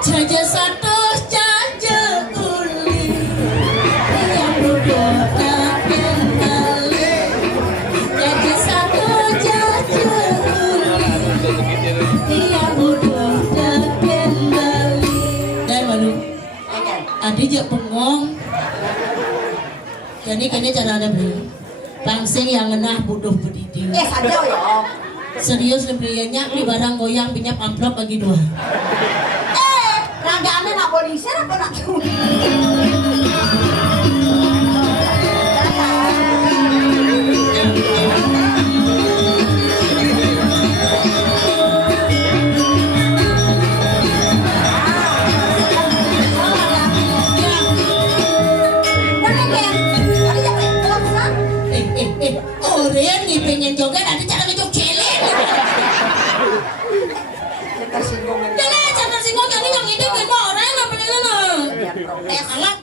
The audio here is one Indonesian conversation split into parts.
Jaja satu jaja uli yang bodoh tak kendali. Jaja satu jaja uli yang bodoh tak kendali. Dan malu adi jak pengong. Jadi kayaknya cara ada beli pangsing yang ngenah bodoh berdidi. Saja ya. Serius belinya beli barang goyang pinjam amplop bagi dua. Ragane nak polisi apa nak Orian nih pengen joget ada cara ngejok celeng. tersinggung. Jangan jangan tersinggung jadi yang itu kan orang yang pengen Protes. alat.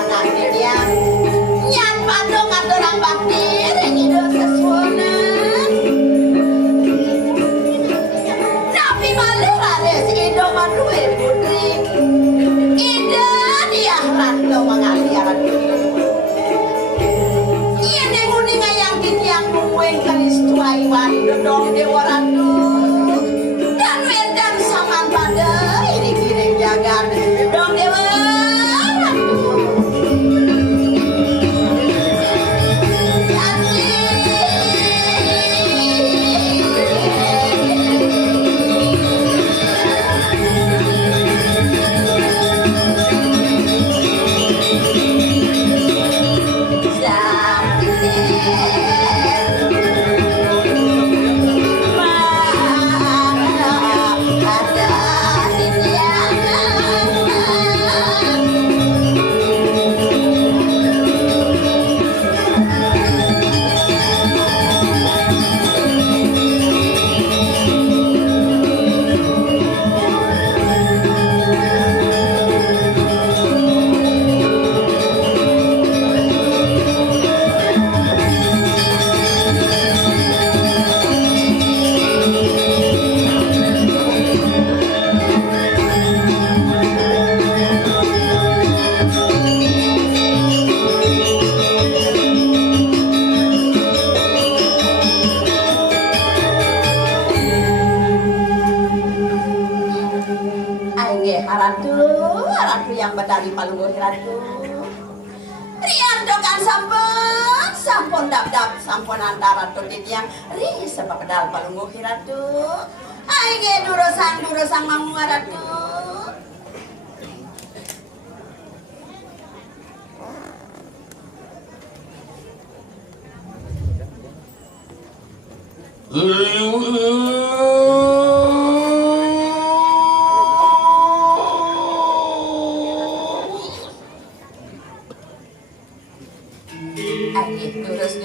anak dia nyan pandong aturang bakti rengido sesuonan nabi malu lares ido madue putri ida dia rando mengaliaran iya nenguni ngayang ditiang mungweng kalis tuai wando dong dewa rando dan wedang saman pada ini kiring jagan dong dewa rando Ratu yang bedari palungguh ratu Rianto kan sampun dap sampun antara ratu yang ri sebab pedal palungguh ratu aige durosang mamu ratu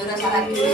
Jurus ratu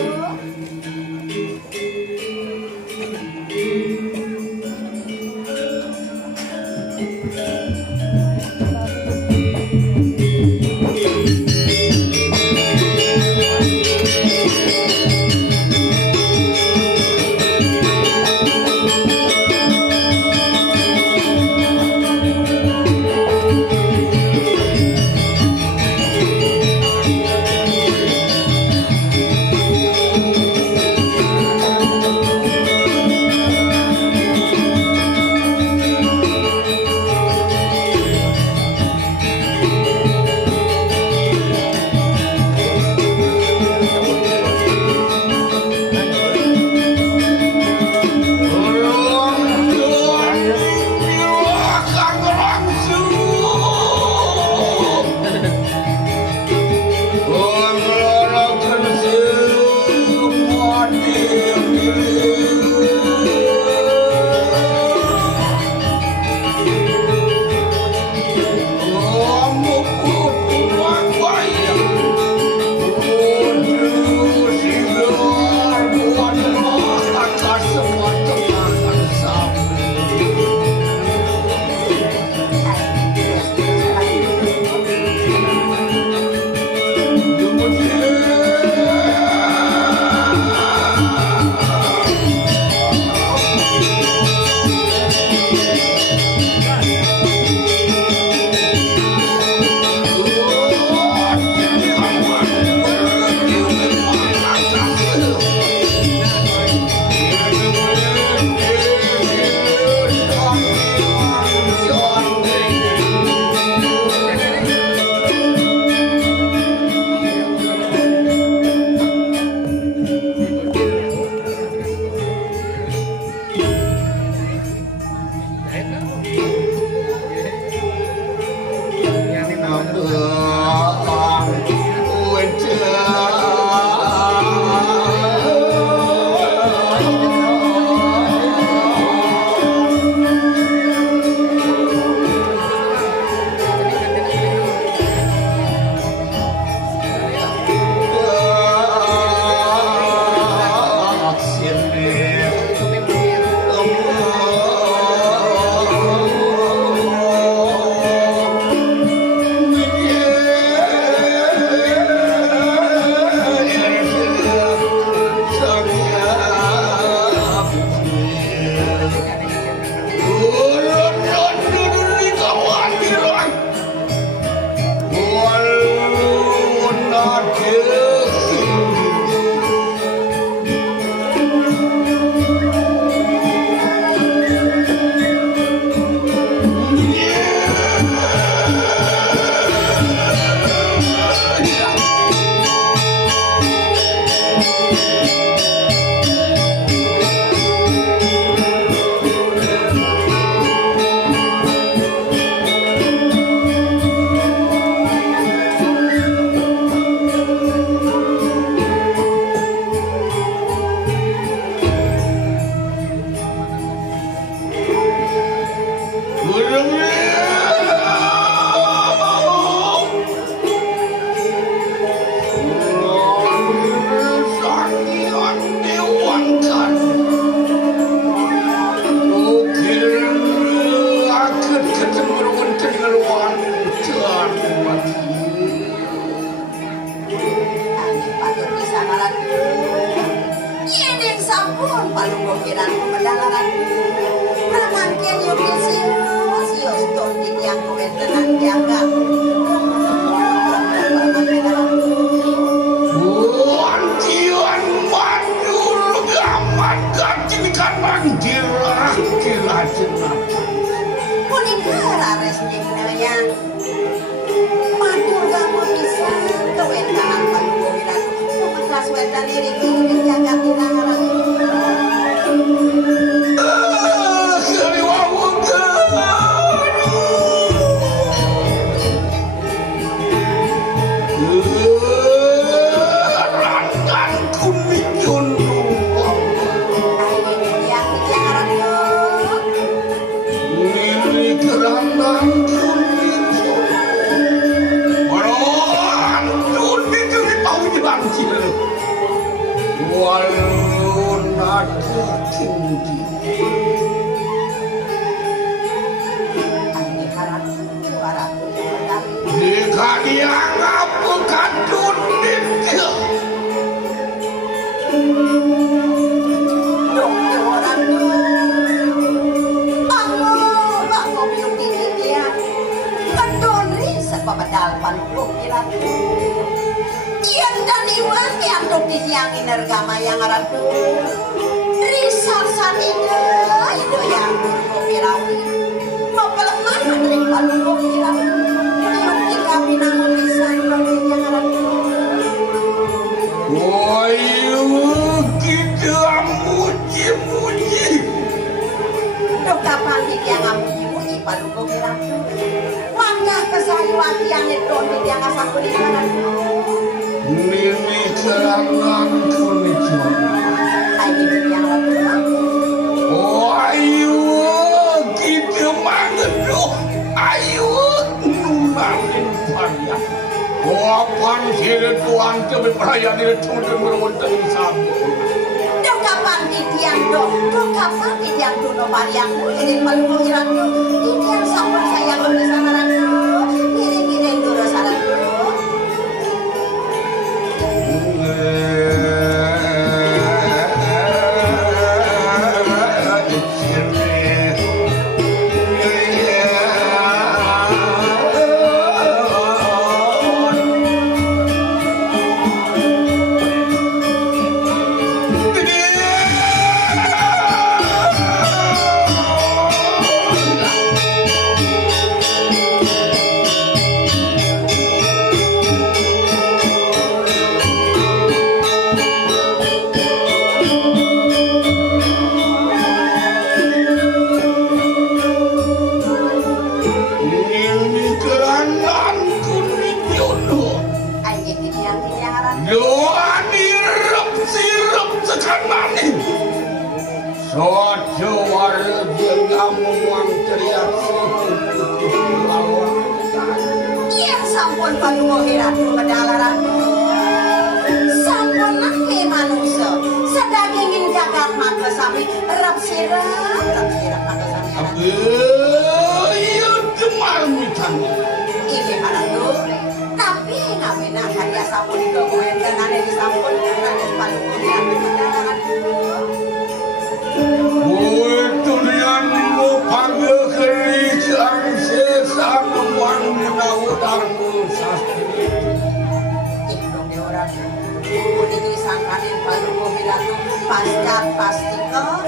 pasti kok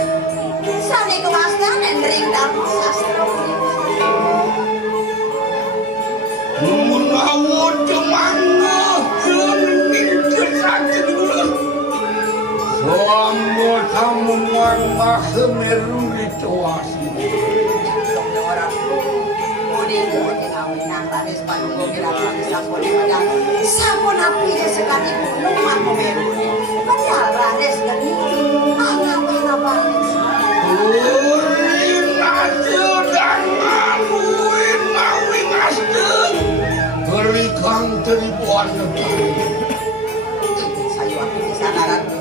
sane kewastan endring darmo sastra Menawon kemana jenis kesakit Selama kamu mah semeru dituasi orang mudi mudi ngawinang rades panunggo kira-kira sampun pada sampun api sekali gunung mah meru padahal rades gani angapana banget Berikan teripuan negara sayu aku di sana ratu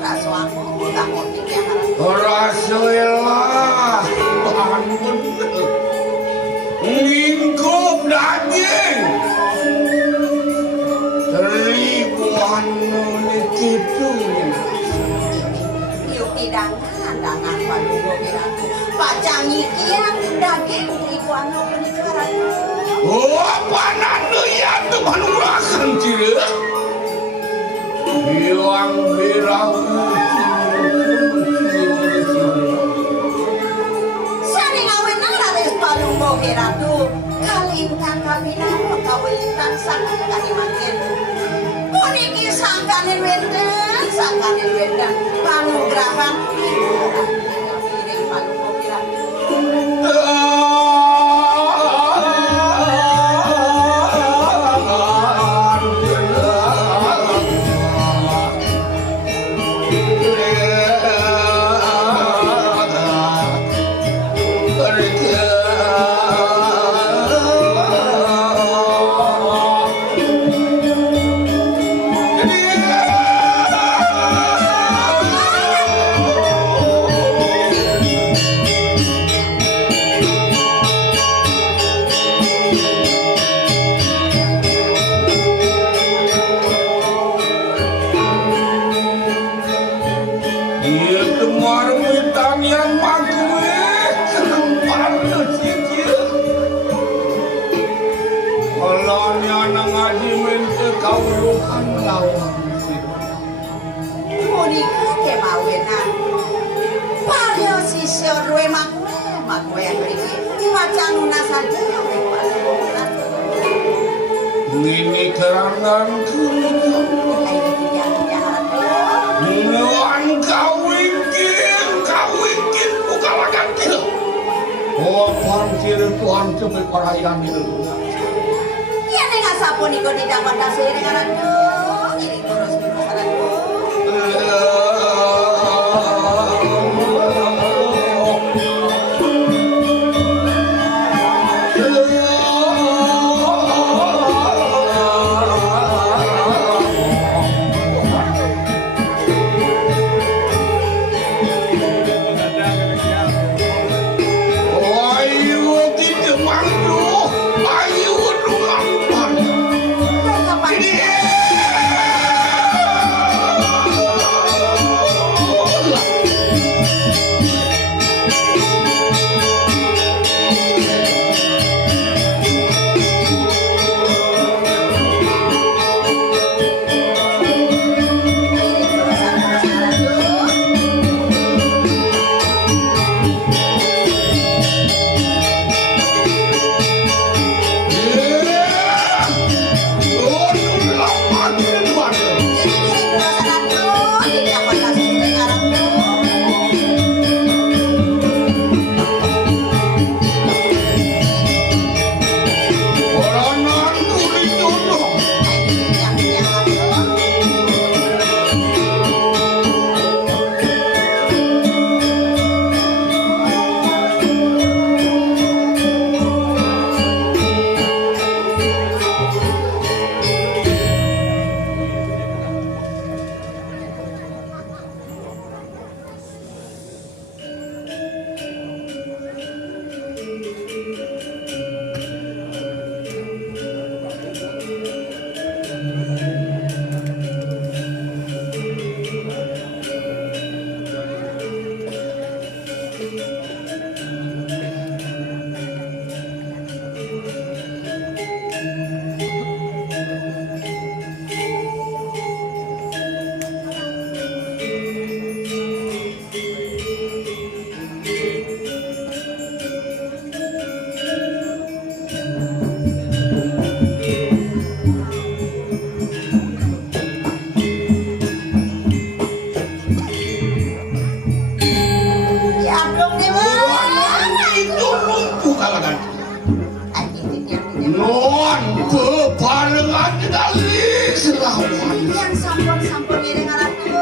raso aku tak mau tinggal Rasulullah bangun ngingkup daging teripuan menitipunya yuk dangan panunggo kira-kira pacangi kiang daging ribuan penikaran panan ya teman urakan tidak hilang birawu sani ngawenang rades palunggo kiratu kalintang kapinano kawilintan sangat kalimantin puniki sangkanin wenden panugrahan piring palunggo kiratu Monika ke mawenan Pario sisyo rue makwe yang beriki Pacanuna saja yang berikuan ini kerangan Nuan kawingkin buka lagan kil pancir Tuhan cepet perayaan itu ya neng asapun iko tidak pandasi dengan aduh ini terus aduh Ayo, Yang sampun iring ratu.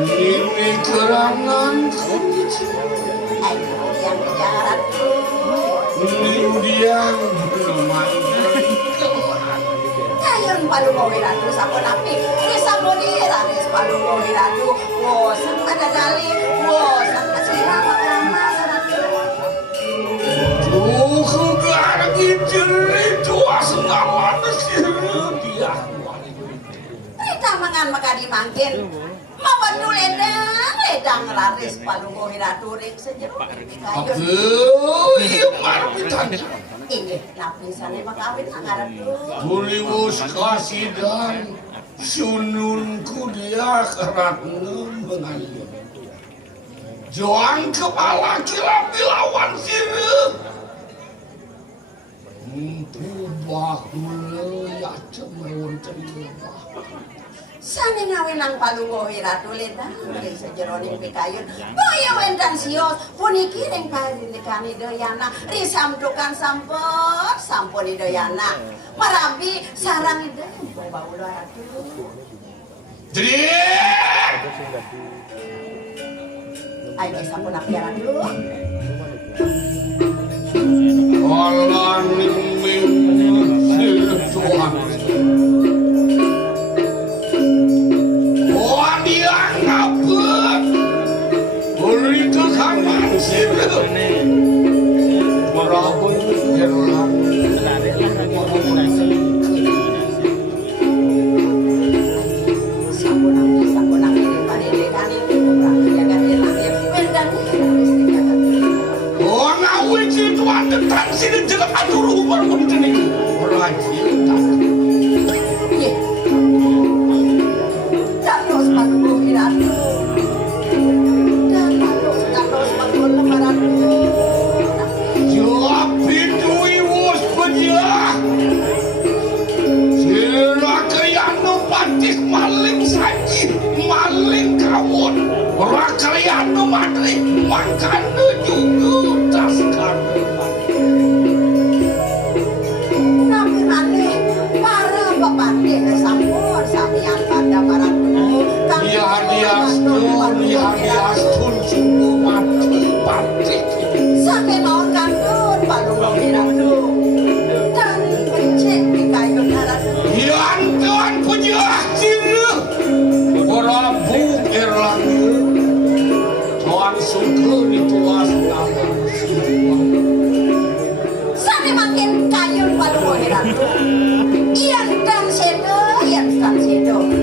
Ini kerangan kondisi. Ayo yang kejaran tuh. Nindian namanya. Kayon palungo hiratu sampun api. Sampun iranis palungo hiratu. Bosan ada dali. Bosan kasirama lama saratu. Tuh kegar itu asengawan sih dia. Kita mangan maka dimangkin. Mawan nu ledang laris palungo hiratu ring sejeruk. Kayon. Aduh, iya marmitan. Ini lapisannya makawin angaran tuh. Tuliwus kasidan sununku dia keratna mengalir. Joang kepala kilapi lawan sireuh. Bahula ya cemewon terilah. Sane ngawinang palungo hiratu ledang ring sejeroning pikayun. Boya wendan sios puniki ring parintikani dayana risamdukan sampun dayana. Marabi sarang ide baula ratu. Drik! Ayo sampun apiaran dulu. Alan ming sireuh Tuhan. Dia ngapet beri ke kamar sireuh merabun herlang Sampun api parintikani orang jagat langit wendan oh ngawi si tuan detang sini jelek atur umur pun jenis rajin Rakaliano matri makan juga taskan Nabi maneh para bapande sampun samian pada para tuh ya diastun sungguh mati patik sampai mau kandun palungo hiratu dan pencet pikayun haratu ya Tuhan punya sireuh Prabu Erlangga Tuhan sungguh dituas nama sampai makin kayun palungo hiratu ian dan sedo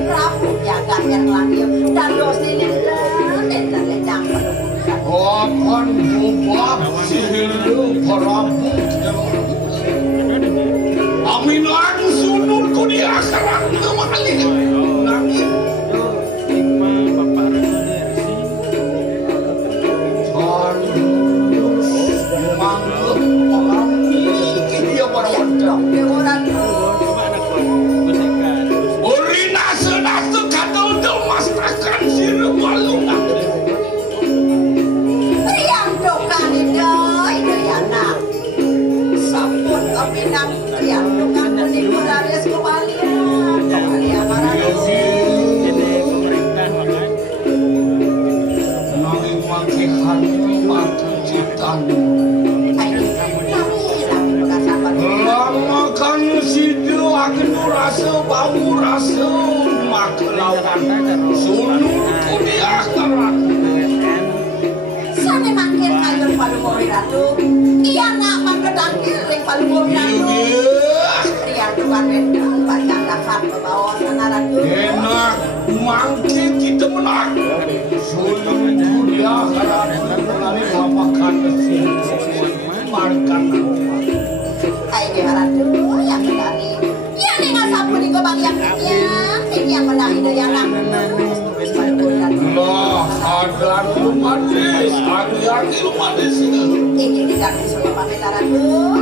Prabu jagat yang langit dan dosi dan ledang palungo hiratu Akan bubak sireuh Prabu Erlangga Aminan sununku di akhirat kembali nangis bau rasa maklawan sununku di akhirat sampai makin kayun palungo hiratu iya nak mangkedangkil ring palungo hiratu rian tuan wedang bacang dapat membawa sanaratu enak mangke kita menang sununku di akhirat melalui lapakan makan ayo haratu yang menari ya dengan sapu di kebang yang menari yang lah ada ilmanis ini tidak bisa pamitaran tuh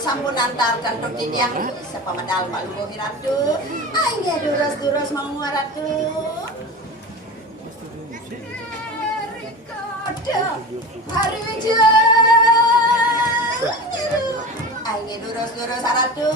sampun antarkan toki yang sepamadal palungguh ratu. Ayo duras-duras mau ratu. Rikoda, hari wijan. Ayo duras-duras ratu.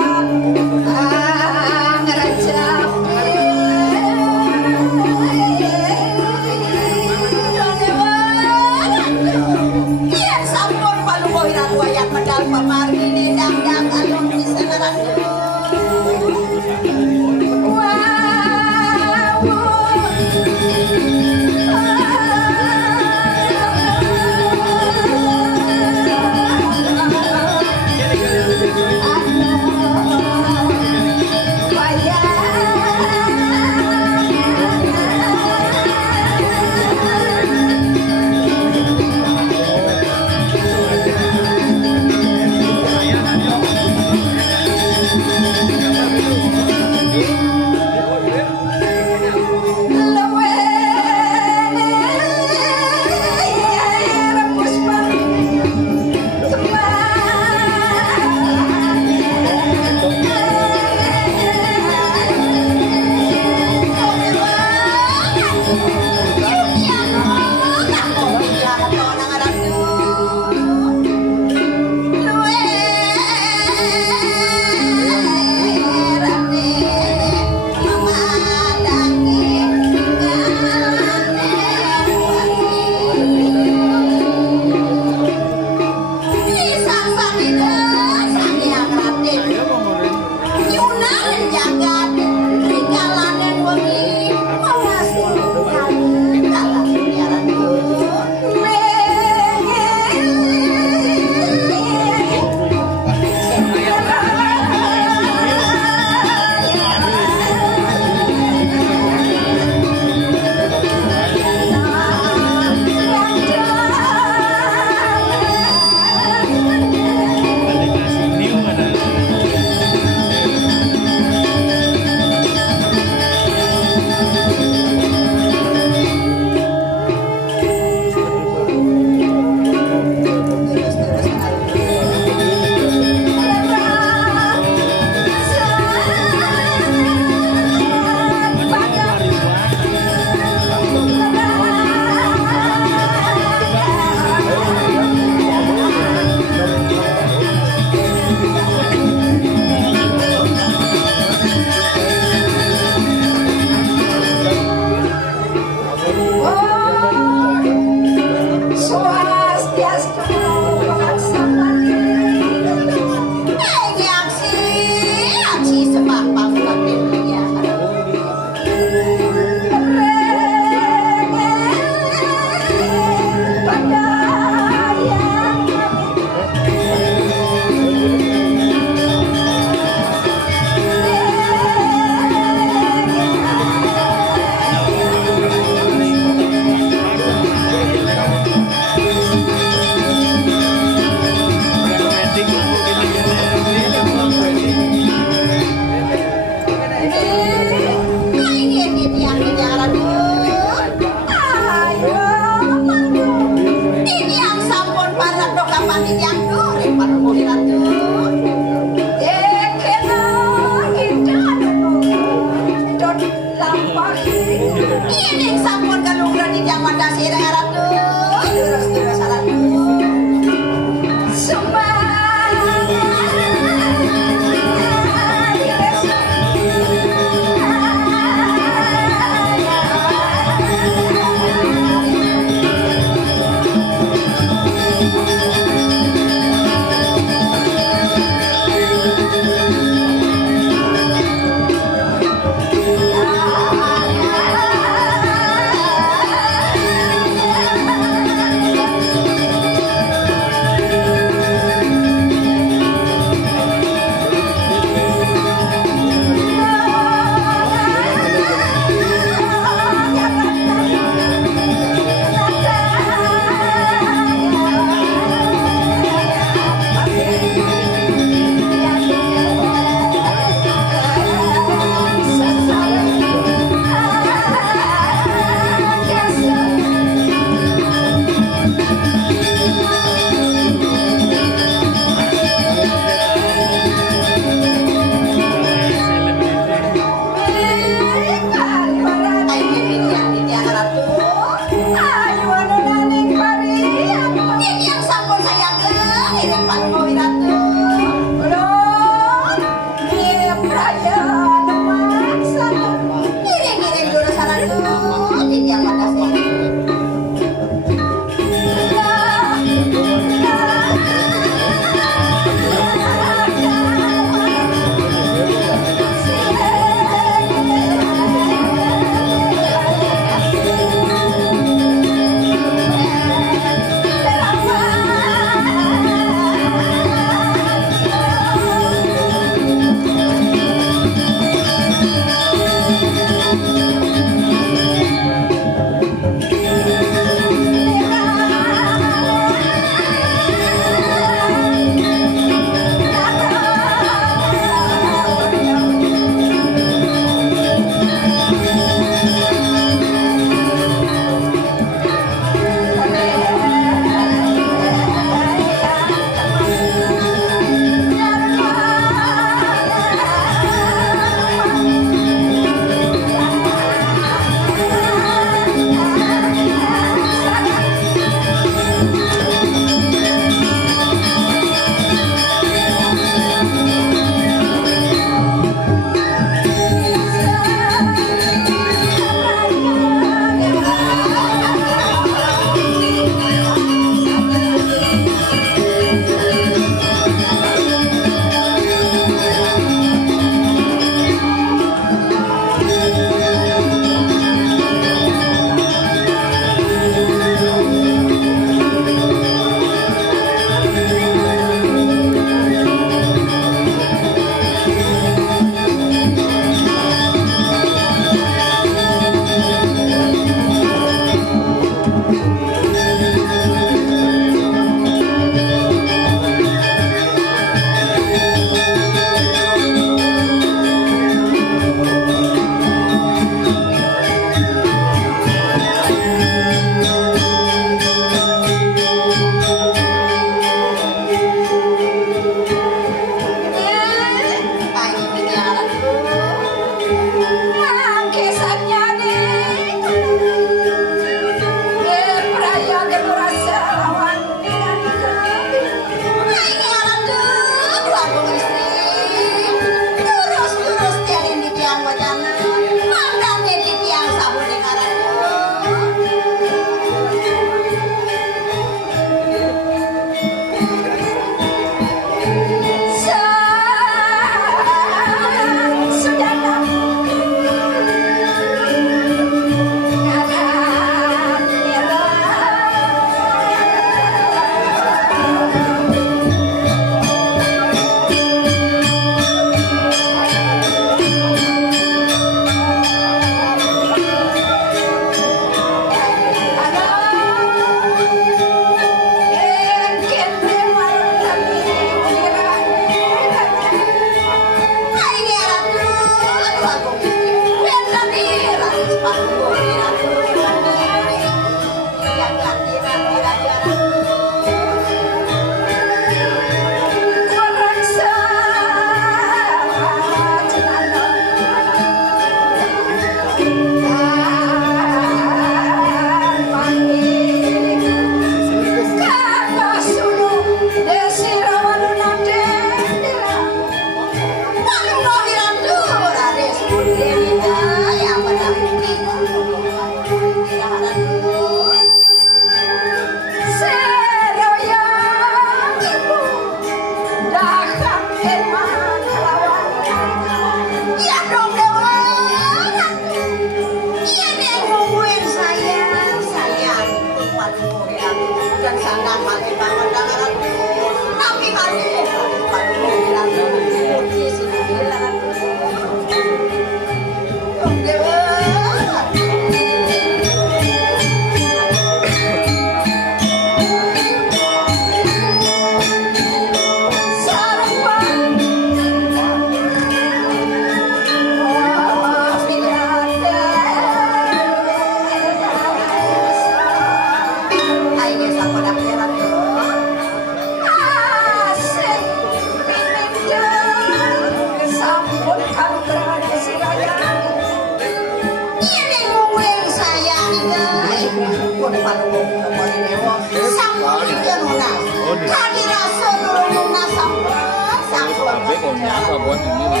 begonya apa buat ini gitu.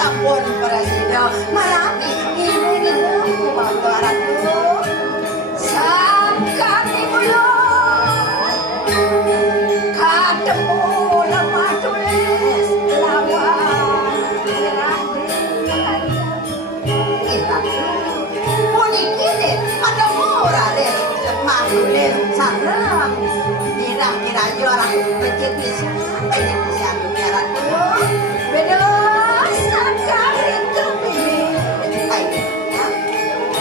Sampun presiden marapi ini baratu sangkani mulai ketemu lemah tulis lawan kita puni kini ada murah deh lemah tulis sarang tidak kira orang pecit bisa merah tuh beda sekali kepilih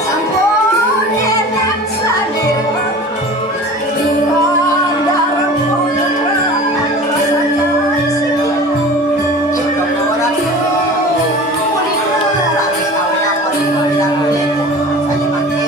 sampun enak sadir darah putra rasakan sekian itu orang kulit merah kawin apa dan kulit saya makin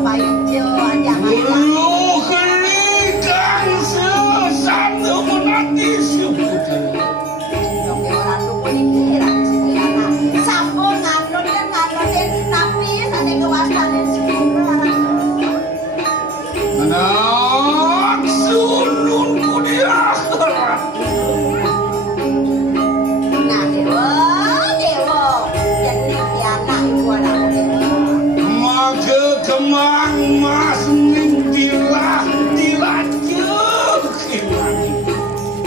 papayo jangan Ulu kerikan sesatu menanti sebutan. dong orang tuh pemikiran sekiana sampun nganutin tapi sate kewasanan sekolah Anak sununku di akhirat. nah dewa jadi anak ibu anak dewa Maka kemang mas nintilah dilacuk kimani.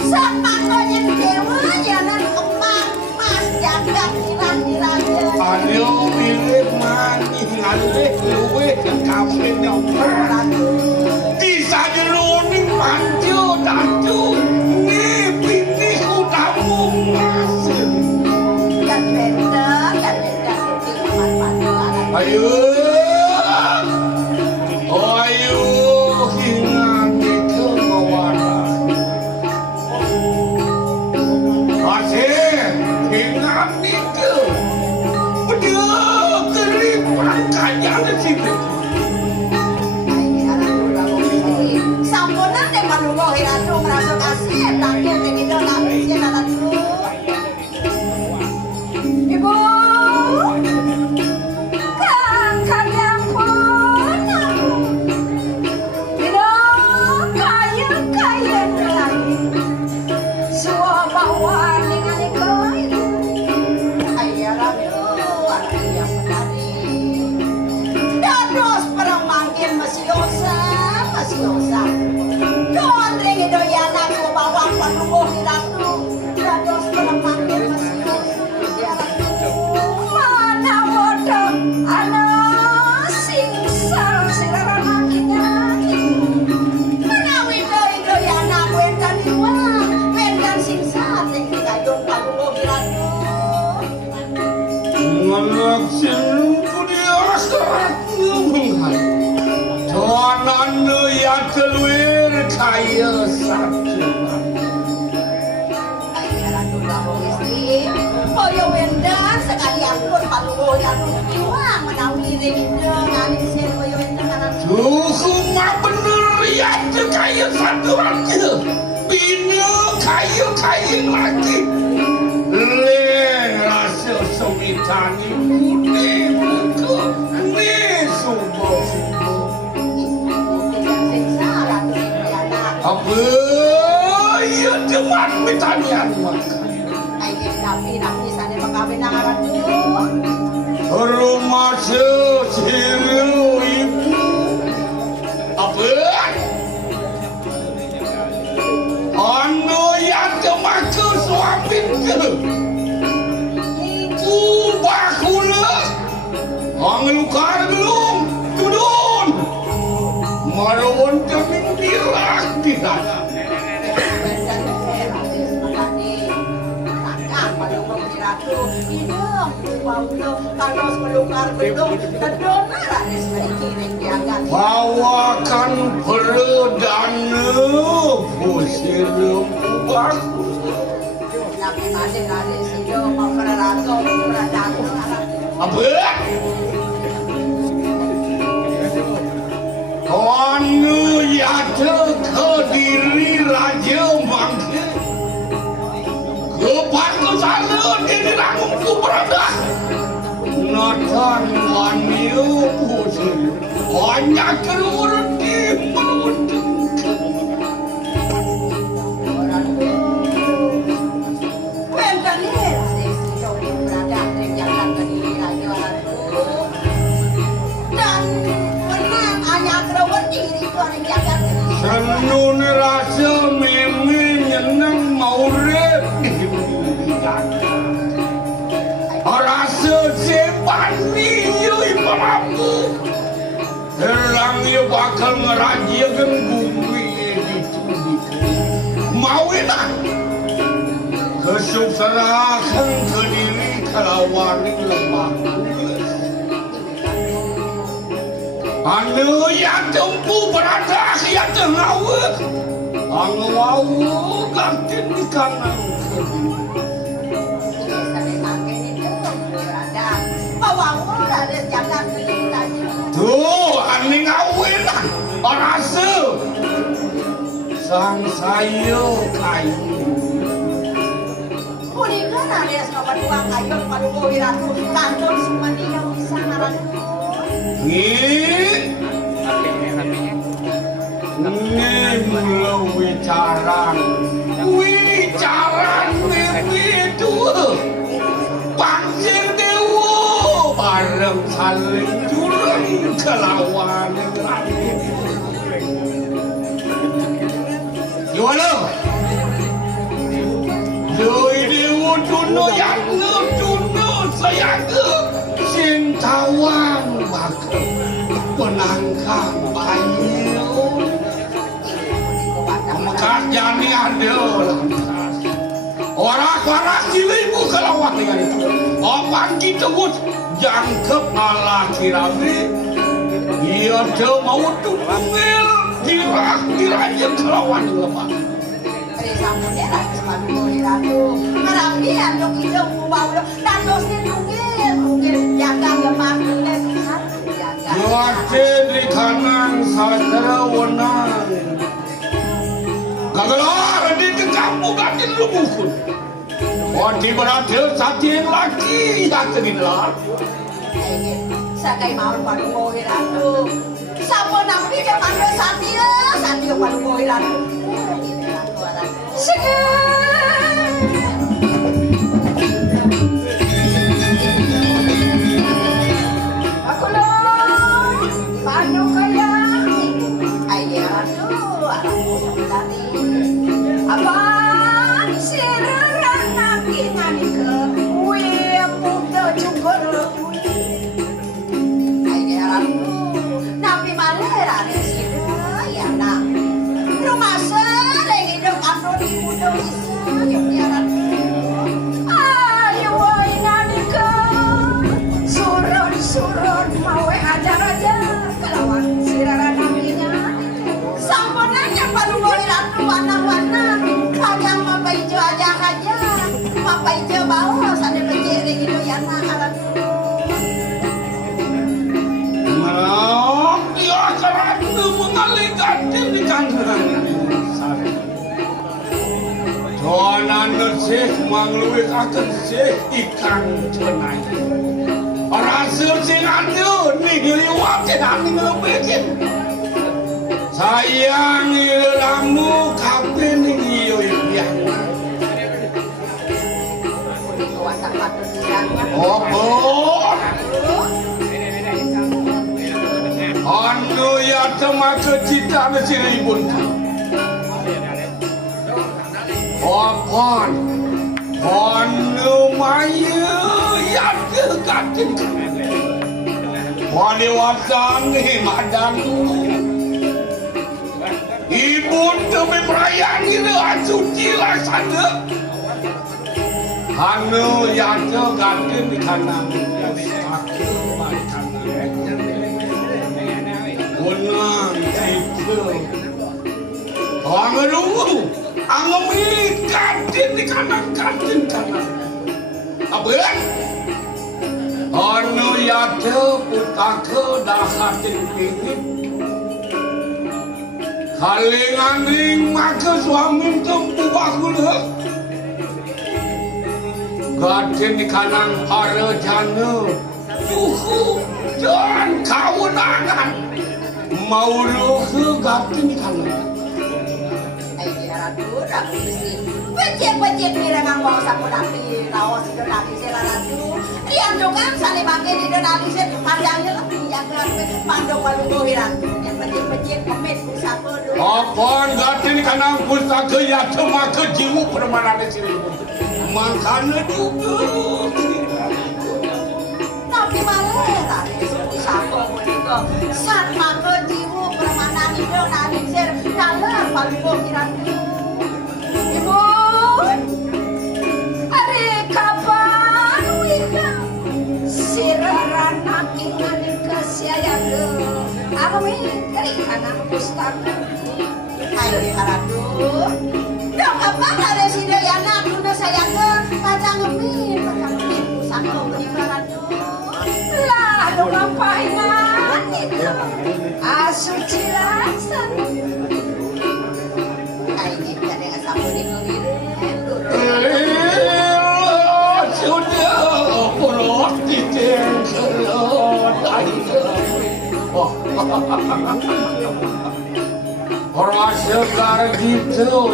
sepakanya dewa jangan kemang mas jagat hilang Ayo pilih mani ngalih luwe kawin yang bisa jeluning pancu tancu ni bini utamu masih. dan beda itu manfaat Ayo, ayo hingan itu mawarah. Asyik hingan itu. Beda keripan kaya di sini. sampunan deh malungo hiratu merasa kasih takdir begitu lah siapa dulu ibu kan kalian pun tidak kaya lagi semua bawa dengan ikut ayah ratu anak yang menari dan terus perang makin masih dosa doan ringi doyana ku bawang panunggo hiratu dan terus perang makin masih dosa mana bodoh anak singsar siraran makinnya menawi doyana kuentan iwang kuentan singsar tinggi kayong panunggo hiratu Anak senungku di akhirat ngumhat. Tuanan ya keluar kaya satu. Koyo wendan sekalian pun palungo yang iwang menawi ringido ngaling sen koyo wendan kanan Tuh mah bener ya kaya satu aja. Bina kaya lagi. Leng rasa somitani putih buku ni subuh. Apa ya cuman mitanian makan. Nabi sana pagkawin ng arat ko. Rumah sesiru ibu. Apa? Anu yang kemaku suami ke. Ubah kula. Angelukar belum. Tudun. Marawan kami birak di sana. Bawakan perdana pusir ubah. Apa? Anu yata kediri raja mangke. Kepada sana diri rangku berada. Nathan waniu pusir. Banyak keluar di menuding. Senun rasa meme nyenang mau rep di jaga. Rasa sepani yui perapu. Terang yu bakal ngerajakan bumi itu. Mau enak. Kesusahan ke diri kelawan lemah. Anu yang tempuh berada yang tengah. Anu wau gantin di kanan. Tuh, aning Orase sang sayo kayu Punika nares kapadua kayu palugo hiratu kantor sumandi yang bisa naratu. Ini wicaran itu Pancir Dewa bareng saling jurang kelawan gimana? Doi Dewa duno yang duno sayang Sintawang bakal penangkang bayi Makanya ada orang-orang cilimu kelawat dengan itu apaan kita bus jangkep ala kirabi ia dia mau tunggal kira-kira kelawat lepas Samune lagi sepatu hiratu Marabian dong hidung mau dan dosin mungkin jaga lemah bisa jaga Yuate di kanan sastra wenang Kagalar di kamu ganti lumukun Wadi berada satu yang lagi yang tergilar Sakai mau padugo hiratu Sapo nampi ke pando satya padugo hiratu Sige Aku lo pando kaya aduh dari apa siraran nakingan ke uye muda juga nabi malera resida ya nak rumah sering hidup ando di muda bisa yang ayo ingani ke surun mau aja kelawan siraran nakingan samponanya padugo hiratu warna-warna kadang mapa hijau aja mapa hijau bawah sana beceri gitu ya nak alat dia kerana mengalihkan diri kangeran Tuanan nesih mangluwis akan sih ikan cenai Rasa sing ada ni liwat dan ngelebihin Sayang ilamu kape ni iyo yang Oh Anu ya tema kecita mesti ribut Apaan Anu maya ya kekatin Wali wasan ni madan Ibu demi perayaan ini suci lah sana Anu ya kekatin di kanan Unang itu Orang dulu Ang katin di kanan Apa ya? Anu yate putake dahatin pingin Kalinganing maka suami tempu bakul Gatin di kanan para jana Suhu dan kawenangan Maulu ke gatin di kanan ratu ratu mesti becek pirangan mau sapu napi lawas itu napi sela ratu rian dokan sale bangke di napi se pandangnya lebih yang ratu pandang palugo hiratu yang becek pemit sapu apaan gatin kanang pustaka ya cuma ke jiwa permana di sini makanya juga tapi malah sapu itu saat maka jiwa permana itu napi se dalam palugo hiratu Ibu, hari kapan wika siraran nakingan kesiayan aku mikir anak pustaka hai haratu dok apa ada si Dayana tunda sayang pacang ngemin pusaka beli haratu lah dok apa ingat itu asuci lah jadi nggak sambut itu sudah perut ditinggalkan orang segar gitu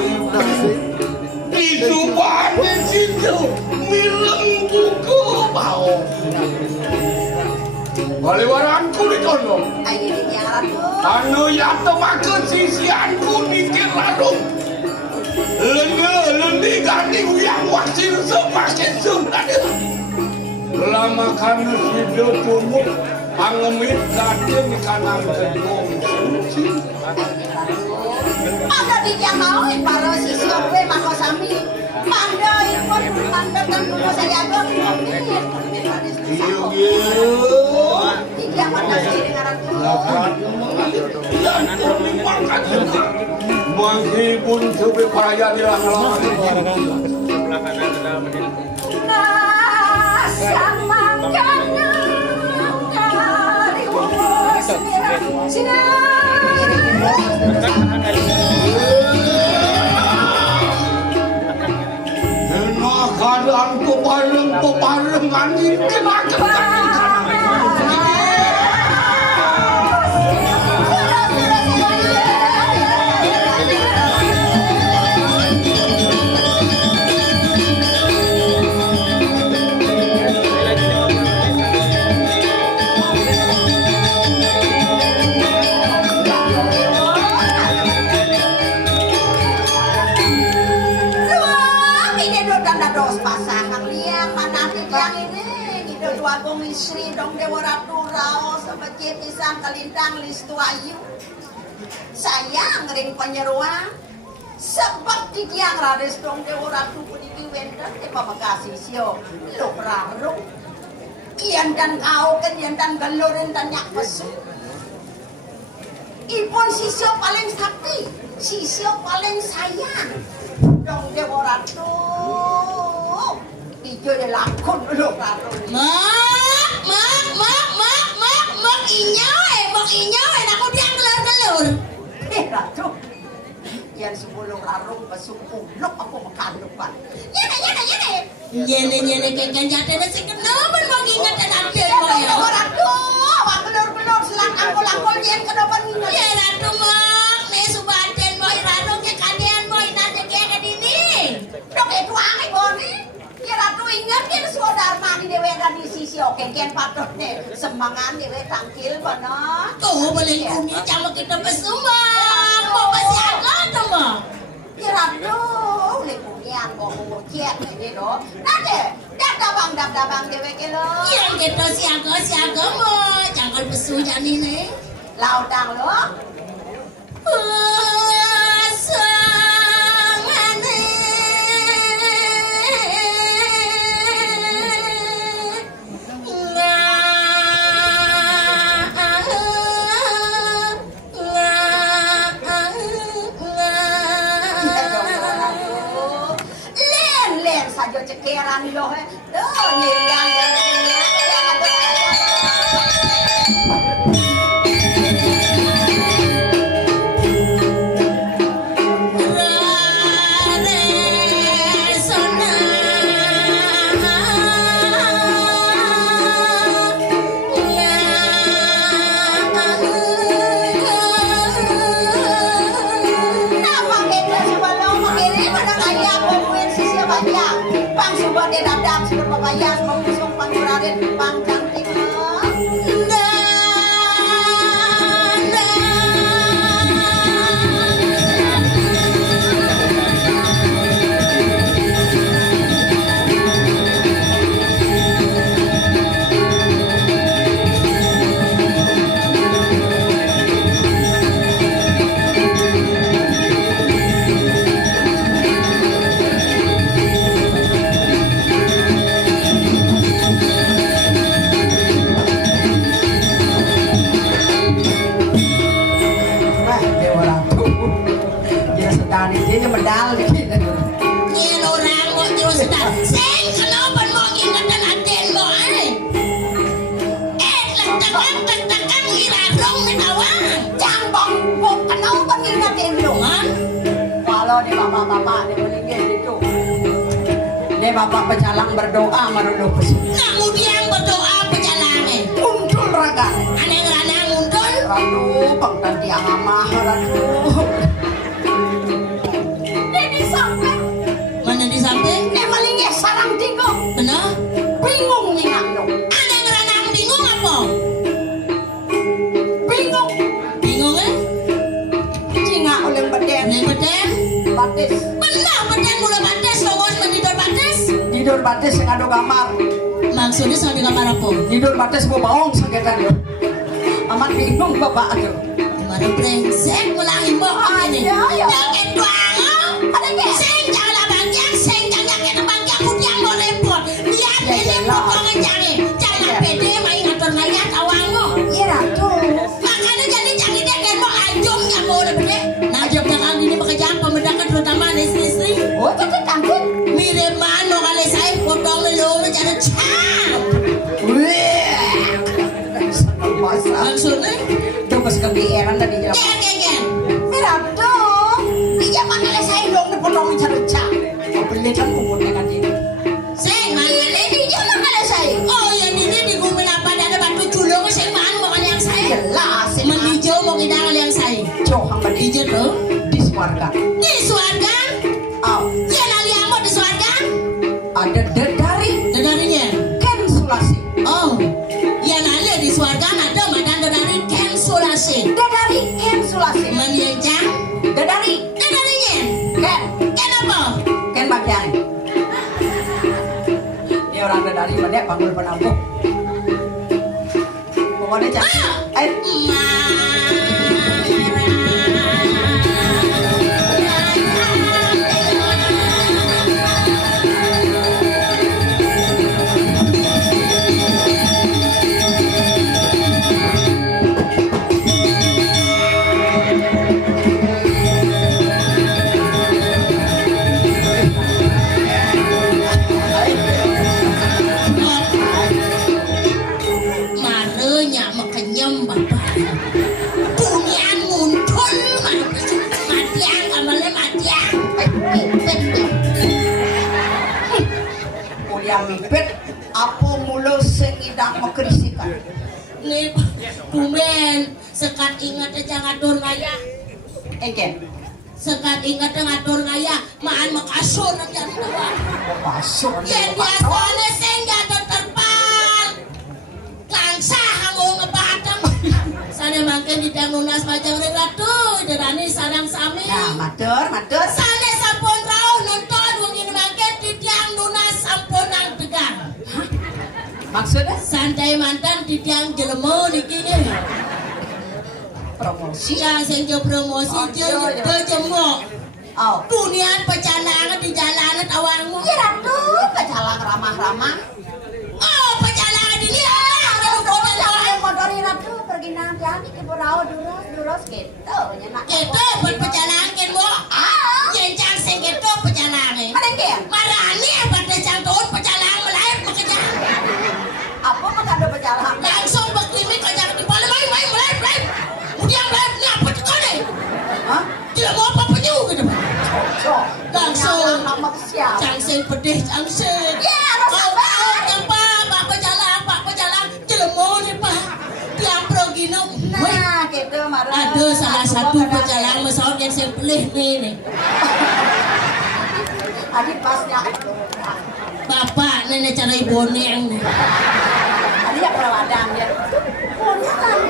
disubahnya gitu milang buku bau baliwaranku di kono ayo di ratu anu ya temakan sisianku di larung lendi ganding yang wakil semakin sudah lama kanu hidup tumbuh angemit gading kanan gedung suci ada di yang mau para sisi gue mako sami pandai pun mantan dulu saya agak iya dia mana sih dengan ratu dan terlimpahkan juga menghibur coba peraya di lang-lang keadaan pepareng angin kena Istri dong Dewa Ratu Raos sebagai pisang kelintang listu ayu sayang ring penyeruan sebab dikiang raris dong Dewa Ratu pudiki wenten pamagasi sio lo rarung kian dan kau kan kian dan galurin dan nyak pesu ipun sisio paling sakti sisio paling sayang dong Dewa Ratu ijo de lakon lo rarung Inyoy, aku dia gelur-gelur. Ratu, yang 10 larung pesupuluk aku makanupan. Nyene kengken jatene sing kenoben mau inget dan akhir ya. Ratu, awak gelur-gelur selang angkol-angkol yen kenoben inget. Ya Ratu mak, ne subaden boy ratu ke kalian boy nate ke dini. Dok itu aneh boni. Ya Ratu ingat kan saudara di dewe di sisi oke kian patut nih semangat dewe tangkil benar. Tuh boleh kuni kalau kita pesumbang mau pasti agak tuh mak. Ya Ratu, boleh kuni angkong ngocet ini loh. Nade, dabang dewe kelo. Iya kita siaga mau jangan pesu jadi nih. Lautang lo. Cekeran loh, di bapak-bapak di meninggal itu. Di bapak pecalang berdoa meruluk ke sini. Kemudian berdoa pecalange. Muncul raga. Aneh ngerana muncul. Radu pangtan tiang amah radu. Di samping. Mana di samping? Di meninggal sarang tigo. Benar? Bingung nih anu. Aneh ngerana bingung apa? Bingung. Bingung eh? Cinga oleh beden. Aneh beden? Batis. Benar beden mulai batis. Longos mendidur batis. Tidur batis yang ada gambar. Maksudnya sama di kamar apa? Tidur batis gua baong sakitan yo. Amat bingung bapak aduh. Gimana brengsek mulai mbok ini? Ayo, ayo. Jangan doang. Ada ke? Sing jangan abangnya, sing jangan yakin abangnya kudiang mau repot. Lihat ini potongan jangan. Jangan pede main ngatur ngayat awangmu. Iya ratu. Makanya jadi jangan dia kayak mau ajungnya mau lebih deh. Nah jam belakang ini pekerjaan pemendakan terutama istri-istri. Oh itu cantik. Mirip mana kali saya potong lelu cara cang. Masa. Maksudnya? Tuh pas kebiaran tadi jalan. Gen. Ratu. Di zaman kali saya dong dipotong carca. Oh beli kan umurnya kan ini. Sing mana Di zaman kali saya. oh yang ini di gumin apa ada batu culung sing mana mau kali yang saya? Jelas. Mendijo mau kita kali yang saya. Cohang badi Dijo tuh di suarga. di suarga. Oh Ya nali yang mau di suarga? ada dedari Dedarinya. Ken Sulasi. Oh, ya nali di suarga ada madan dedari kensulasi. Dedari Ken Sulasi. Menyencang Dedari dedarinya. Ken. Kenapa? Ken bagian. Dia orang dedari mana panggul penampuk. Pokoknya jangan. Marenya makenyem bapak. Bunian muncul matiang kamarnya matiang. Kemudian mipet apa mulu sengidak mekrisikan. Nih, bumen sekat ingat aja ngatur ngaya. Eken. Sekat ingat ngatur ngaya, maan makasur aja tua. Masuk. Yang biasanya sing jatuh terpal. Langsa hangu ngebatang. Sana makin di nunas macam ratu, derani sarang sami. Nah, matur. Sana sampun rau nonton wong ini makin di nunas sampun nang tegang. Maksudnya Santai mantan di jelemo niki nih. promosi. Ya sing jo promosi jo jemok. Oh. Bunian pecalangan di jalanan awangmu. Ya ratu, kecalang ramah-ramah. Oh, pecalangan ini Motori ratu pergi nanti ke Borao duros gitu. Nyenak. Gitu, buat pecalangan kan mo. Jencang sing gitu pecalangan. Ada ke? Marani pada canton pecalangan melayu pekerjaan. Apa ada pecalang? Langsung berklimi kerjaan di pala mai melayu. Kemudian melayu ni apa tu kau ni? Hah? Tidak mau apa penyu gitu. Cok. Langsung. Nama siapa? Cangseng pedih cangseng. Ya, harus sabar. Pak pecalang jelemo ni pak. Tiang progino. Nah, gitu marah. Ada salah satu pecalang mesot yang saya pilih ni. Adik pasnya. Bapak nenek cara boneng ni. Adik yang perawadan dia.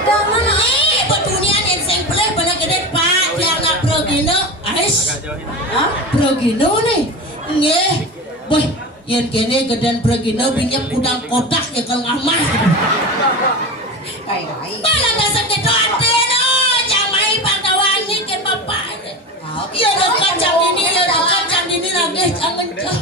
Tangan betunian yang saya pilih pada kedai pak. Tiang nak progino. Aish. Hah? Progino ni. Nggih. Boy. Yang kene gedan progino binyak udang kotak ya kalau ngamah. Kai. Malah nasa kedo ate no. Jamai bagawan ni kan bapak ni. Ya dah kacang ini lagi jangan cah.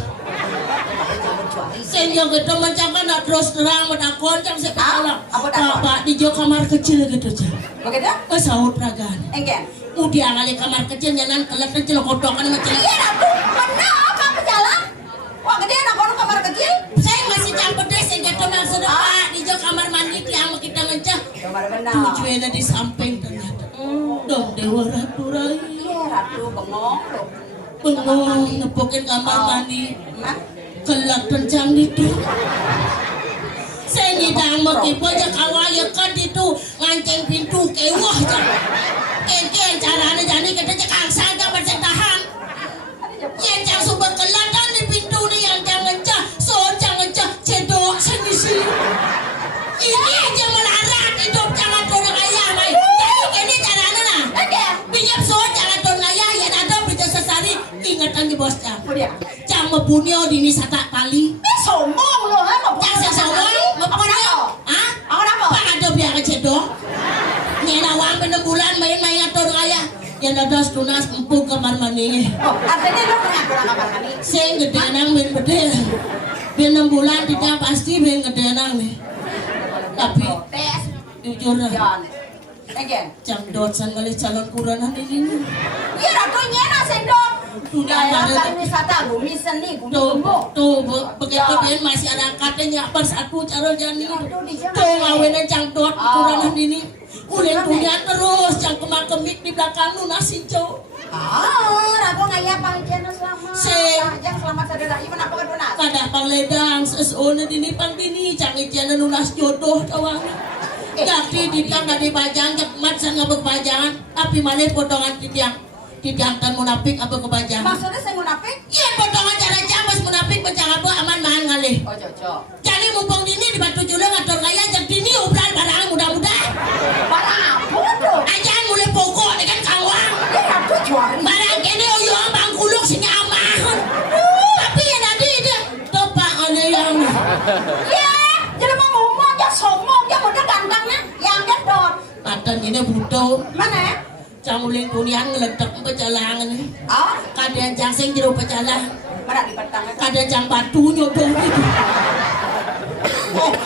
Sen yang kita mencapai nak terus terang menakon jam sekolah. Apa dakon? Bapak di jo kamar kecil gitu cah. Begitu? Sahut pragan. Engken. Udah kali kamar kecil nyanan kelas kecil kotokan macam. Iya ratu. Mana apa pecalang? Wah gede anak orang kamar kecil. Saya masih campur deh sen gitu maksud Pak di jo kamar mandi tiang kita mencah. Kamar benar. Tujuannya di samping ternyata. Dong dewa ratu rai. Iya ratu bengong loh. bengong ngepokin kamar mandi. Kelak kencang itu. Saya ngidang makipo aja kawaya kan itu nganceng pintu kewah aja. Kengkeng caranya jadi kita cekang saja bercetahan. Yang jangan sumber kelatan di pintu nih yang jangan ngecah, so jangan ngecah cedok sengisi. Ini aja melarang hidup jangan turun ayah, mai. Jadi ini caranya lah. Pinjam so jangan turun ayah yang ada bisa sesari ingatan di bosnya. Jangan membunuh dini sata kali. Sombong lo ha, Jangan sombong, membunuh. Hah? Pak ada biar cedok. Nyenawang bener bulan main-main turun ayah. Yang ada tunas empuk kamar mandi. Artinya lo kenapa kamar mandi? Saya gede nang main gede. Biar 6 bulan tidak pasti main gede nang nih. Tapi jujur lah. Jam dosan kali calon kuranan ini. Iya ratunya nasi dok. Sudah Kan wisata bumi seni tuh gunung. begitu biar masih ada katanya persatu cara jani. Tuh ngawinnya jam dot kuranan ini. Udah punya terus yang kemak-kemik di belakang lu nasi cow. Rago ngaya pangkian selamat. Jangan selamat saudara iman apa kan lunas. Kada pangledang sesone dini pang bini canggih jana lunas jodoh tawang. Jadi ditang dari pajang mat sang ngabek pajangan tapi mana potongan titiang kan munafik apa kebajang. Maksudnya saya munafik? Iya potongan cara jambas munafik pecah apa aman mahan ngalih. Oh cocok. Jadi mumpung dini di batu julang ngatur kaya jadi dini obral barang mudah-mudah. Barang apa tuh? Ajaan mulai pokok dengan kawang. Ya ratu juari. Barang kene oyong bang kuluk sinya amahon. Tapi ya tadi dia topak ada yang. Ya, jadi mau ngomong aja sombong dia mudah gantengnya yang gedor. Katan ini butuh. Mana? Camuling kunian ngeledak pecalangan. Ah, Kadang jangsing jero pecalang. mana di petang? Kadang jang batu nyodoh itu.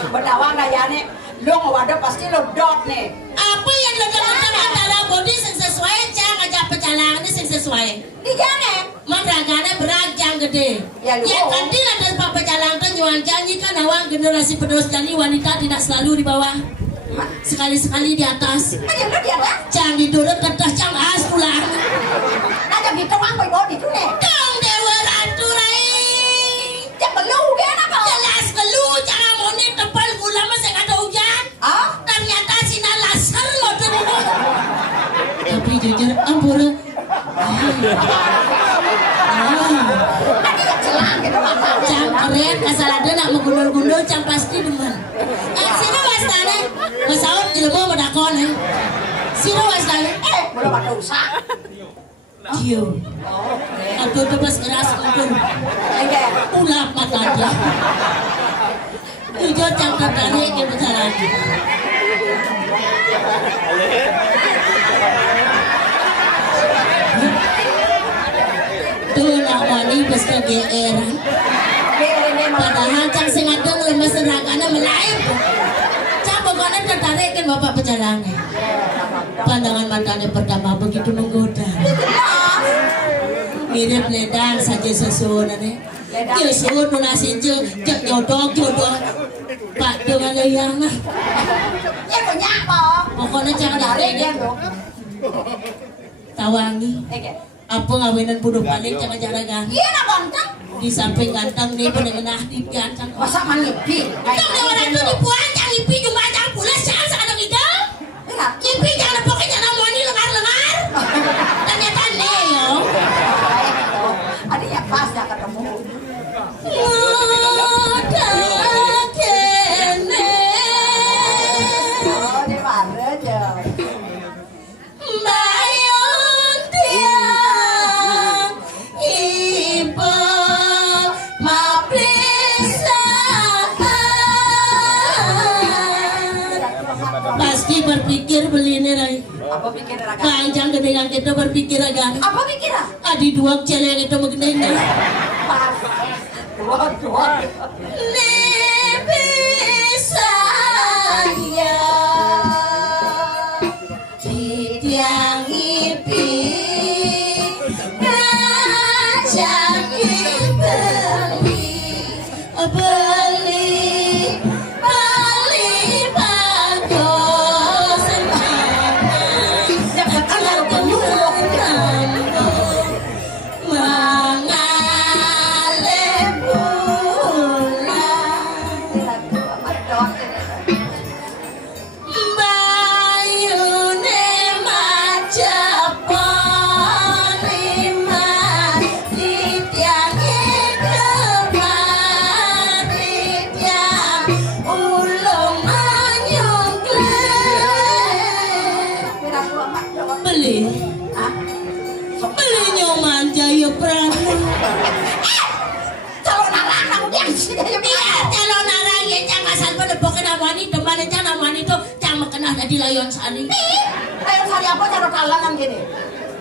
Berdawang gayane. Lo ngawadah pasti lo dot nih. Apa yang ledak-ledak antara body sing sesuai jang aja pecalangan sing sesuai. Di jane. Madragana berajang gede. Ya, lu. Yang kantin ada pecalang kan jual janji kan awang generasi penerus jadi wanita tidak selalu di bawah. Sekali-sekali di atas. Aja lo di atas. Jangan didorong kertas jang as pulang. Aja gitu mang boy di tuh nih. Dong dewa ratu rai. Cek belu kan apa? Jelas kelu jangan mau nih tepal gula mas yang ada hujan. Ah, Ternyata sinar laser loh tuh. Tapi jujur ampura. tadi ya celang gitu mata. Jam keren asal ada nak menggundul-gundul jam pasti demen. Sini wastane. Masaut jelema medakon he. Sini wastane. Belum ada usaha. Kieu. Atuh tebas keras kumpul. Oke. Ulap matanya. Jujur jam tertarik ke bicara. Tuh nak wani bes ke GR. Padahal cang sing adeng lemes seragana melain. Cang pokoknya tertarik kan bapak pecalangan. Pandangan matanya pertama begitu menggoda. Mirip ledang saja sesuatu nih. Ya suun nasi jeng jodoh. Pak dengan yang Ya punya apa? pokoknya jangan Dari ada dia tuh. tawangi. Oke. Apa ngawinan budak paling jangan jaragan. Iya nak ganteng. Di samping ganteng nih pendengar di ganteng. Masa mangipi? Kau dewa ratu dibuang jangan ipi cuma jangan pulas jangan sekadang hidau. Ipi jangan pokoknya jangan mau ini lengar. Ternyata Leo. Adanya pas dah ketemu. Oh, di mana aja? Bayon tiang ibu pasti berpikir beli ini Rai. Apa pikir raga? Panjang dengan kita berpikir aja. Apa pikir? Adi dua celeng itu begini. Pas. Dua. Bisa ya di tiang ipi kacang beli bagus Jangan kalau penuh. rayon sari. Ayo sari apa cara kalangan gini?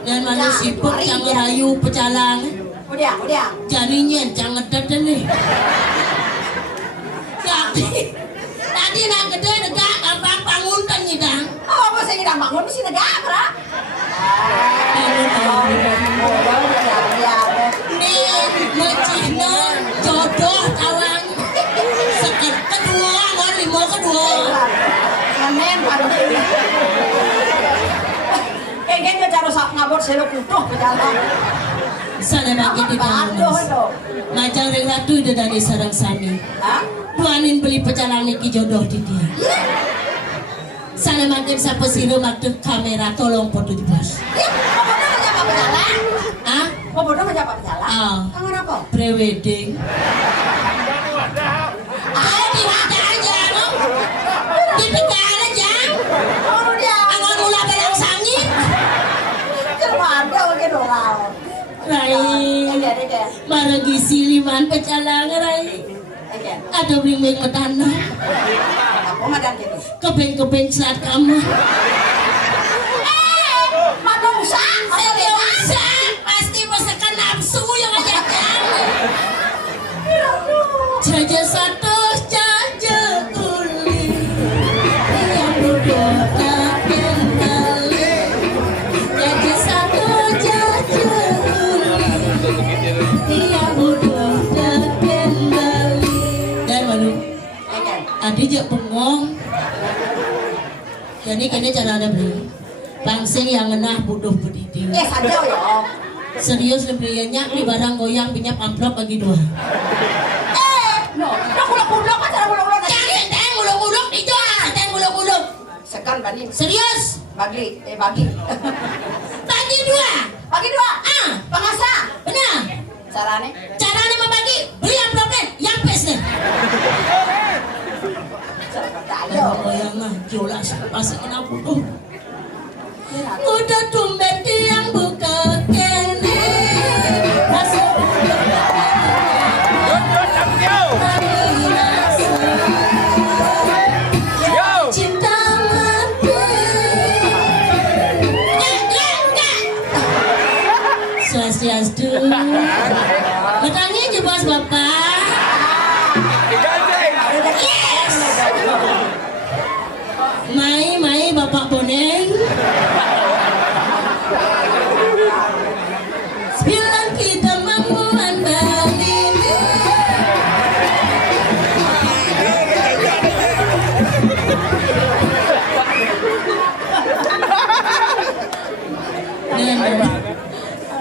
Dan mana siput yang ngerayu pecalang. Udah. Jadinya jangan dada nih. Tadi nak gede negak gampang bangun kan nyidang. Oh, apa saya ngidang bangun di sini negak, Bra? Nih, mecihna jodoh kawan. Kedua, mau lima kedua. Ngamen pada ini. Kayaknya cara sak ngabur selo kutuh pejalan. Sana makin di dalam. Macam ring ratu itu dari sarang sami. Tuanin beli pecalang niki jodoh di dia. Sana makin siapa siru waktu kamera tolong foto di bos. Bodoh menjawab pejalan. Ah? Bodoh menjawab pejalan. Kangen apa? Prewedding. Ayo di wadah aja, no? Di tegal aja. Oh dia. Angon mula belang sangit. Cermada oke dolau. Rai, maragi siliman pecalang Rai. Ada bring-bring metana. Apa madan gitu? Kebeng-kebeng saat kamu. Mana usah? Seriusa, pasti masakan nafsu yang ajak kamu. Jaja satu, jaja uli. Yang bodoh takkan kali. Jaja satu, jaja uli. Yang bodoh takkan kali. Dan malu. Adi je pengong. Jadi kayaknya cara ada beli. Bangsing yang ngenah bodoh berdidi. Saja ya. Serius lebihnya di barang goyang punya amplop bagi dua. Udah kuluk-kuluk kan cara kuluk-kuluk. Jangan teng uluk-uluk dijual, teng uluk-uluk. Sekan bani. Serius? Bagi. Bagi dua. Bagi dua. Pengasa. Benar. Caranya membagi. Beli amplopnya yang pesnya. Goyang mah jelas pasti kena bodoh. Udah tumben tiang buka kene. Masuk. Cinta mati. Swastiastu. Bertanya jebas bapak. Yes. Mai bapak boneng. 9 kita manguan Bali.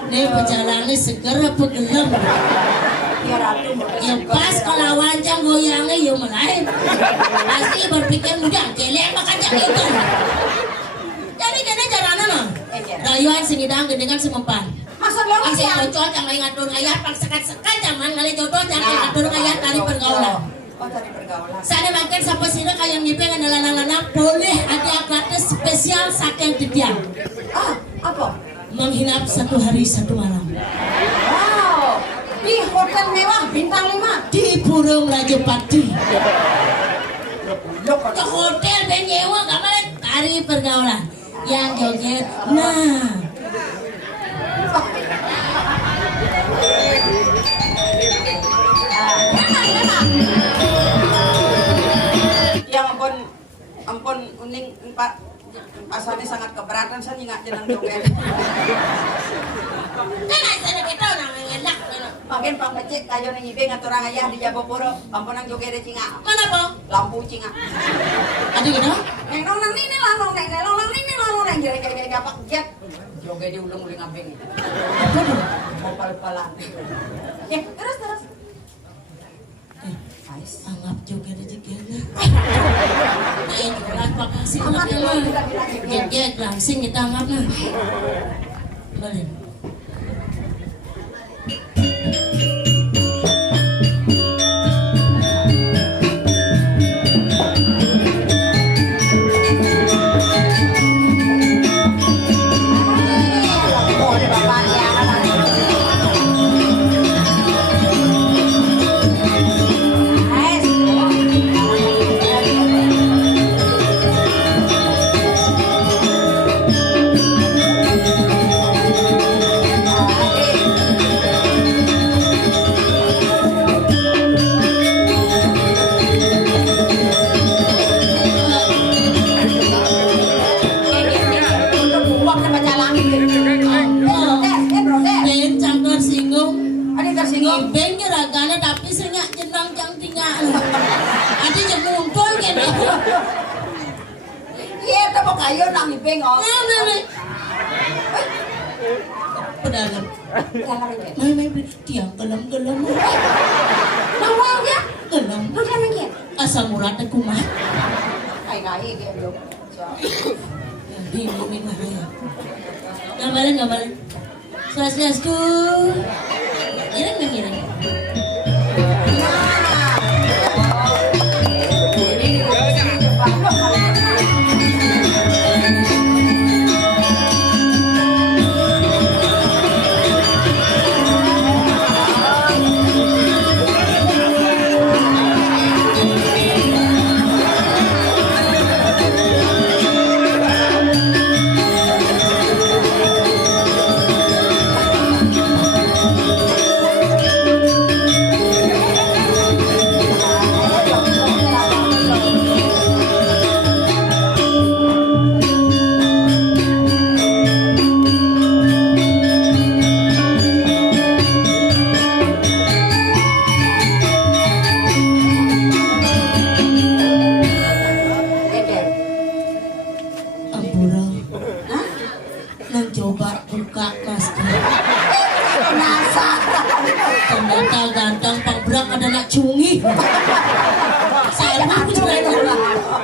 Nih pejalannya seger apa gelem? Ya pas kalau wancang goyangnya ya melain. Pasti berpikir mudah, kelek makan itu. Jadi kena caranya mah. Rayuan singidang dengan semempan. Maksud lo Asing siang? bocor jangan ngatur ayat pang sekat-sekat jangan ngali jodoh jangan ngatur ayat dari pergaulan. Oh dari pergaulan. Sana makin sampai sini kayak nyipeng anak-anak boleh ada gratis spesial saking titiang. Apa? Menghinap 1 hari 1 malam. Wow. Di hotel mewah bintang 5. Di Burung Raja Pati. Yuk, Ke hotel benyewa gak boleh tari pergaulan. Yang joget, nah. Yang ampun uning Pak pasarnya sangat keberatan saya nggak jenang joget. Kan ada kita namanya enak. Makin Pak Becik kayo nang ibe ngaturang ayah di Jabopuro ampun nang joget de cinga. Mana po? Lampu cinga. Ada gitu? Neng nong nang nini lanong neng nong nang nini lanong neng jere gapak jet. Joget di ulung-uling abeng. Apa tuh? Pal-palan. Ya, terus. Anggap juga rezekinya. Ayo jualan makasih lah ya. Langsing kita anggapnya. Boleh. ngibeng ragana tapi senyak jenang jang tinggal. Adi jeng muntul kene. Iya, tapi kayu nang ngibeng oh. Nah. Pedalam. Jangan lagi. Mai tiang gelam-gelam. Nawang ya? Gelam. Makan lagi. Asam urat aku mah. Kai dia belum. Ini mana ya? Gambaran. Swastiastu. Ireng. Ampura. Nang coba buka masker. Ternyata ganteng pabrak ada nak cungi. Salah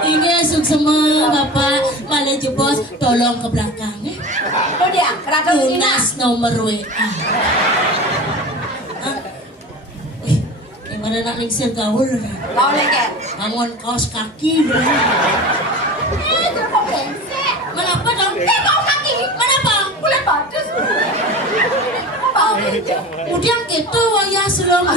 ini semua bapak malah jebos tolong ke belakang. Itu dia, kerajaan Cina. Tunas nomor WA. Gimana nak lingsir gaul? Kau lagi. Bangun kaos kaki. Itu kok bengsek. Kenapa dong? Kaos kaki. Kenapa? Kulit bagus. Apa? Kemudian gitu waya selam.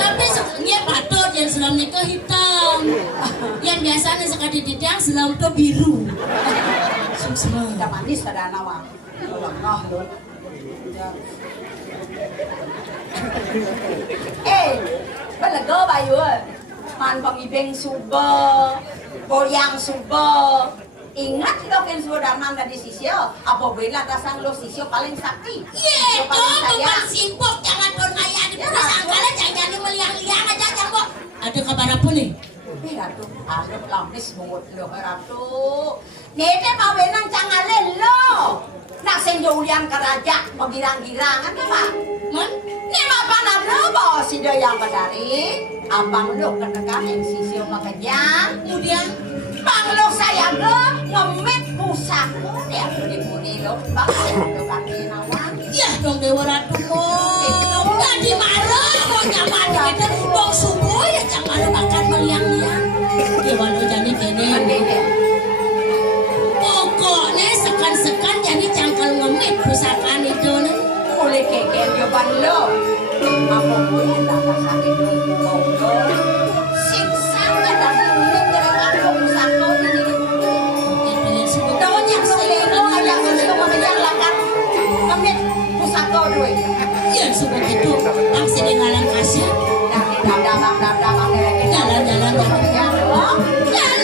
Tapi sebenarnya patut yang selam nikah hitam. Yang biasanya sekali tiang selam tuh biru. Suksma. Udah manis pada nawang. Nah, loh. Belaga bayu. Man pangibeng suba, goyang suba. Ingat kita kan sudah darman dari sisio. Apabila tasang lo sisio paling sakti. Ye, bukan sibuk jangan berkaya di perusahaan kalian jangan meliang-liang aja jangan. Ada kabar apa nih? Ratu, alok lamis mungut lo Ratu. Nete pawenang cangalen lo. Nak senjulian keraja pagirang-girangan ka ba? Man? Ni mapanad lo ba si Dayang Badari? Abang lo ketekan yang sisio makajang. Kemudian Panglo saya ke ngemit pusat dia budi-budi lo. Bakal lo kaki nawang. ya dong Dewa Ratu mo. Nggak dimarah mau nyaman kita dong subuh ya jangan lu makan meliang-liang. Dewa lo jadi gini. Pokoknya sekan-sekan jadi cangkal ngemit pusakaan itu nih. Boleh kekel jawaban lo. Apa boleh tak sakit lo? Siksa nggak tadi ini gerangan lo pusat lo ini. Tahunya selero ada sisio menjalankan ngemit pusat lo doi. Ya sebegitu bang sedang ngalang kasih. Jalan-jalan. Jalan